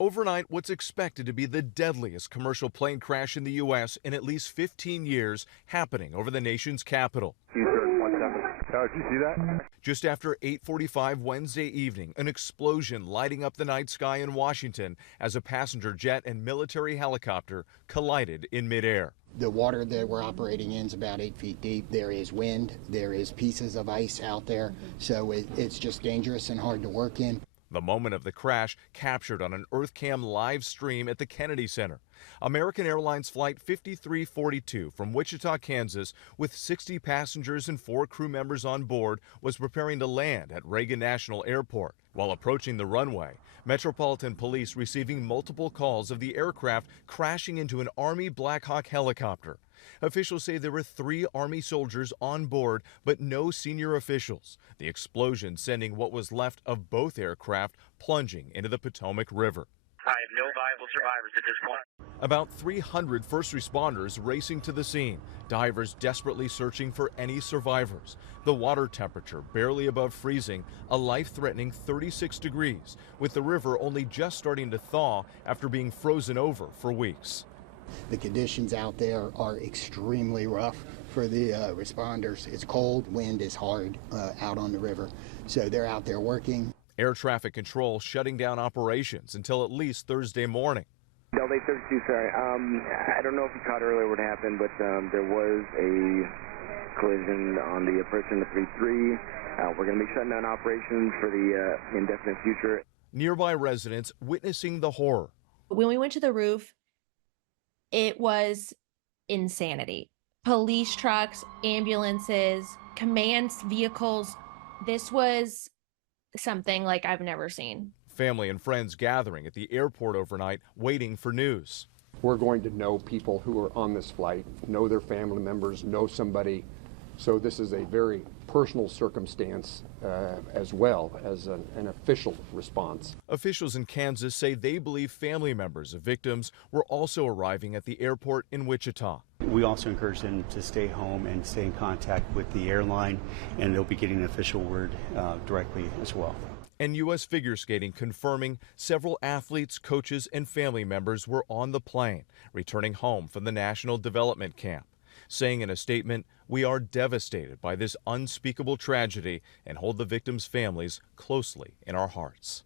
Overnight, what's expected to be the deadliest commercial plane crash in the U.S. in at least 15 years happening over the nation's capital. Did you see that? Just after 8:45 Wednesday evening, an explosion lighting up the night sky in Washington as a passenger jet and military helicopter collided in midair. The water that we're operating in is about 8 feet deep. There is wind, there is pieces of ice out there, so it's just dangerous and hard to work in. The moment of the crash captured on an EarthCam live stream at the Kennedy Center. American Airlines Flight 5342 from Wichita, Kansas, with 60 passengers and 4 crew members on board, was preparing to land at Reagan National Airport. While approaching the runway, Metropolitan Police receiving multiple calls of the aircraft crashing into an Army Black Hawk helicopter. Officials say there were 3 Army soldiers on board, but no senior officials. The explosion sending what was left of both aircraft plunging into the Potomac River. I have no viable survivors at this point. About 300 first responders racing to the scene, divers desperately searching for any survivors. The water temperature barely above freezing, a life-threatening 36 degrees, with the river only just starting to thaw after being frozen over for weeks. The conditions out there are extremely rough for the responders. It's cold, wind is hard out on the river, so they're out there working. Air traffic control shutting down operations until at least Thursday morning. Delta 832, sorry. I don't know if you caught earlier what happened, but there was a collision on the approach in the 33. We're going to be shutting down operations for the indefinite future. Nearby residents witnessing the horror. When we went to the roof, it was insanity. Police trucks, ambulances, command vehicles. This was something like I've never seen. Family and friends gathering at the airport overnight, waiting for news. We're going to know people who are on this flight, know their family members, know somebody. So this is a very personal circumstance as well as an official response. Officials in Kansas say they believe family members of victims were also arriving at the airport in Wichita. We also encourage them to stay home and stay in contact with the airline, and they'll be getting an official word directly as well. And U.S. figure skating confirming several athletes, coaches, and family members were on the plane, returning home from the National Development Camp, saying in a statement, "We are devastated by this unspeakable tragedy and hold the victims' families closely in our hearts."